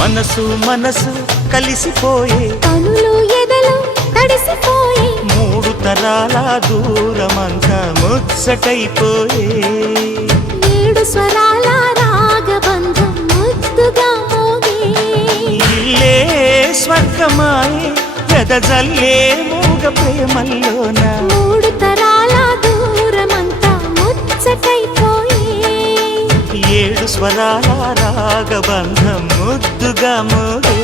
మనసు మనసు కలిసిపోయే కనులు ఎదలు తడిసిపోయే మూడు తరాల దూరమంతా ముచ్చటైపోయే ఏడు స్వరాల రాగబంధం ముద్దుగా మోగే ఇల్లే స్వర్గమాయే ఎదజల్లే మూగ ప్రేమల్లోన మూడు తరాల దూరమంతా ముచ్చటైపోయే ఏడు స్వరాల రాగబంధం ముద్దుగా మోగే